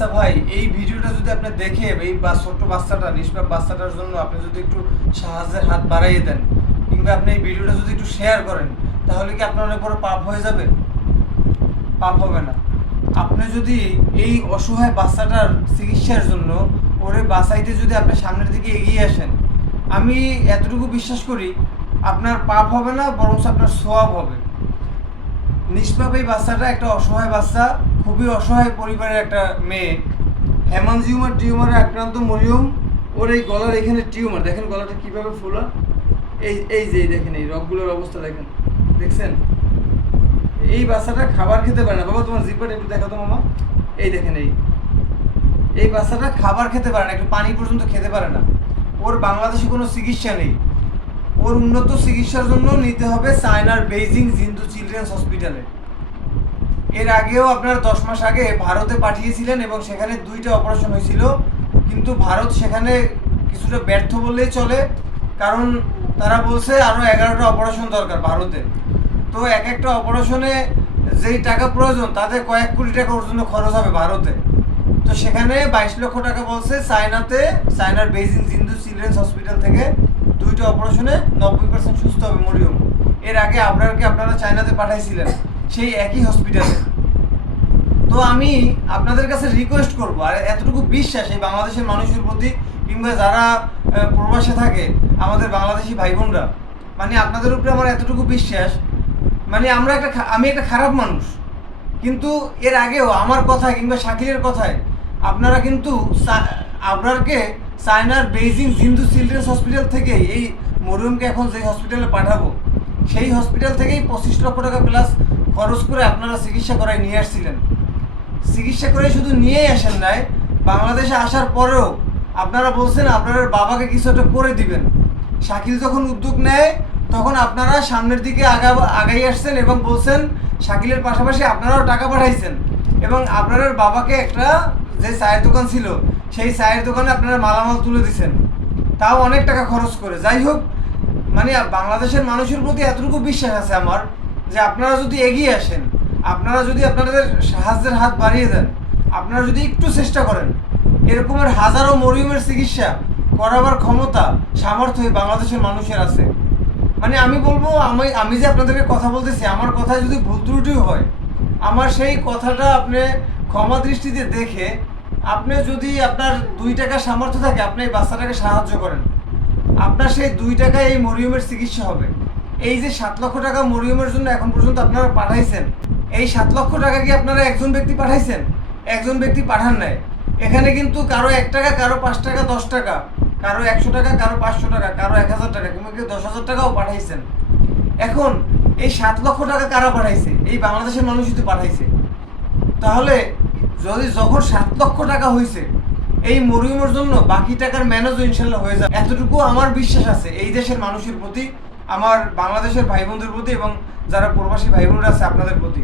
আচ্ছা ভাই, এই ভিডিওটা যদি আপনি দেখে এই ছোট্ট বাচ্চাটা নিষ্পাপ বাচ্চাটার জন্য আপনি যদি একটু সাহায্যের হাত বাড়াইয়ে দেন, কিংবা আপনি এই ভিডিওটা যদি একটু শেয়ার করেন, তাহলে কি আপনার অনেক বড় পাপ হয়ে যাবে? পাপ হবে না। আপনি যদি এই অসহায় বাচ্চাটার চিকিৎসার জন্য ওরে বাঁচাইতে যদি আপনি সামনের দিকে এগিয়ে আসেন, আমি এতটুকু বিশ্বাস করি আপনার পাপ হবে না, বরং আপনার সওয়াব হবে। নিষ্পাপ এই বাচ্চাটা একটা অসহায় বাচ্চা, খুবই অসহায় পরিবারের একটা মেয়ে। হেমানজিউমার টিউমারে আক্রান্ত মরিয়ম। ওর এই গলার এখানে টিউমার, দেখেন গলাটা কিভাবে ফোলা। এই এই যে দেখেন এই রগগুলোর অবস্থা দেখেন, দেখছেন? এই বাচ্চাটা খাবার খেতে পারে না। বাবা তোমার জিপাটা একটু দেখাতো মামা। এই দেখেন এই বাচ্চাটা খাবার খেতে পারে না, একটু পানি পর্যন্ত খেতে পারে না। ওর বাংলাদেশে কোনো চিকিৎসা নেই। ওর উন্নত চিকিৎসার জন্য নিতে হবে চায়নার বেইজিং জিন্দু চিলড্রেন্স হসপিটালে। এর আগেও আপনার 10 মাস আগে ভারতে পাঠিয়েছিলেন এবং সেখানে 2টা অপারেশন হয়েছিল, কিন্তু ভারত সেখানে কিছুটা ব্যর্থ বললেই চলে, কারণ তারা বলছে আরও 11টা অপারেশন দরকার ভারতে। তো এক একটা অপারেশনে যেই টাকা প্রয়োজন তাতে কয়েক কোটি টাকা ওর জন্য খরচ হবে ভারতে। তো সেখানে 22 লক্ষ টাকা বলছে চায়নার বেইজিং জিন্দু চিলড্রেন্স হসপিটাল থেকে 2টা অপারেশনে 90% সুস্থ হবে মরিয়ম। এর আগে আবরারকে আপনারা চায়নাতে পাঠাইছিলেন সেই একই হসপিটালে। তো আমি আপনাদের কাছে রিকোয়েস্ট করব, আর এতটুকু বিশ্বাস এই বাংলাদেশের মানুষের প্রতি, কিংবা যারা প্রবাসে থাকে আমাদের বাংলাদেশি ভাই বোনরা, মানে আপনাদের উপরে আমার এতটুকু বিশ্বাস, মানে আমি একটা খারাপ মানুষ, কিন্তু এর আগেও আমার কথায় কিংবা শাকিলের কথায় আপনারা কিন্তু আবরারকে চায়নার বেইজিং জিন্দু চিলড্রেন্স হসপিটাল থেকে এই মরিয়মকে এখন যে হসপিটালে পাঠাবো সেই হসপিটাল থেকেই 25 লক্ষ টাকা প্লাস খরচ করে আপনারা চিকিৎসা করায় নিয়ে আসছিলেন। চিকিৎসা করে শুধু নিয়েই আসেন নাই, বাংলাদেশে আসার পরেও আপনারা বলছেন আপনার বাবাকে কিছু একটা করে দিবেন। শাকিল যখন উদ্যোগ নেয় তখন আপনারা সামনের দিকে আগাই আসছেন এবং বলছেন শাকিলের পাশাপাশি আপনারাও টাকা পাঠাইছেন এবং আপনার বাবাকে একটা যে চায়ের দোকান ছিল সেই চায়ের দোকানে আপনারা মালামাল তুলে দিছেন, তাও অনেক টাকা খরচ করে। যাই হোক, মানে বাংলাদেশের মানুষের প্রতি এতটুকু বিশ্বাস আছে আমার যে আপনারা যদি এগিয়ে আসেন, আপনারা যদি আপনাদের সাহায্যের হাত বাড়িয়ে দেন, আপনারা যদি একটু চেষ্টা করেন, এরকমের হাজারো মরিয়মের চিকিৎসা করাবার ক্ষমতা সামর্থ্য এই বাংলাদেশের মানুষের আছে। মানে আমি বলবো, আমি যে আপনাদেরকে কথা বলতেছি, আমার কথায় যদি ভুল ত্রুটিও হয়, আমার সেই কথাটা আপনি ক্ষমা দৃষ্টিতে দেখে আপনি যদি আপনার 2 টাকা সামর্থ্য থাকে আপনি এই বাচ্চাটাকে সাহায্য করেন, আপনার সেই 2 টাকায় এই মরিয়মের চিকিৎসা হবে। এই যে 7 লক্ষ টাকা মরিয়মের জন্য এখন পর্যন্ত আপনারা পাঠাইছেন, এই 7 লক্ষ টাকা কি আপনারা একজন ব্যক্তি পাঠাইছেন? একজন ব্যক্তি পাঠান নাই। এখানে কিন্তু কারো 1 টাকা, কারো 5 টাকা, 10 টাকা, কারো 100 টাকা, কারো 500 টাকা, কারো 1000 টাকা, কিংবা কেউ 10,000 টাকাও পাঠাইছেন। এখন এই 7 লক্ষ টাকা কারা পাঠাইছে? এই বাংলাদেশের মানুষই তো পাঠাইছে। তাহলে যখন 7 লক্ষ টাকা হয়েছে, এই মরিয়মের জন্য বাকি টাকার ম্যানেজও ইনশাল্লাহ হয়ে যাবে, এতটুকু আমার বিশ্বাস আছে এই দেশের মানুষের প্রতি, আমার বাংলাদেশের ভাই বোনদের প্রতি এবং যারা প্রবাসী ভাই বোনরা আছে আপনাদের প্রতি।